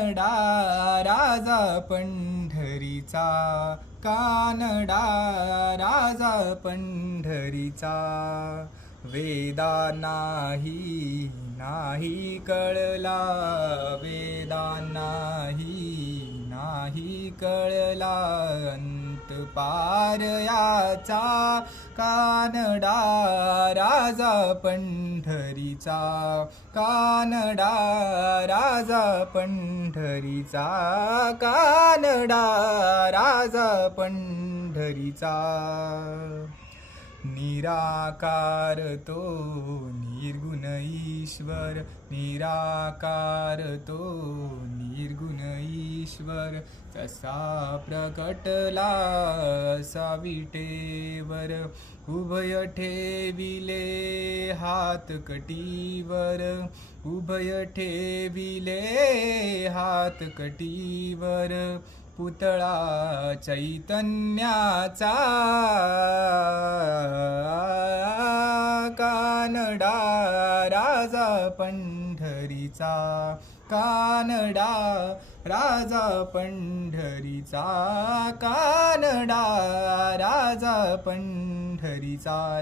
कानडा राजा पंढरीचा, कानडा राजा पंढरीचा. वेदा नाही कळला, वेदा नाही कळला अंत पार याचा. कानडा राजा पंढरीचा, कानडा राजा पंढरीचा, कानडा राजा पंढरीचा. निराकार तो निर्गुण ईश्वर, निराकार तो निर्गुण ईश्वर. तसा प्रकटला असा विटेवर, उभय ठेविले हात कटीवर, उभय ठेविले हात कटीवर. पुतळा चैतन्याचा, कानडा राजा पंढरीचा, कानडा राजा पंढरीचा, कानडा राजा पंढरीचा.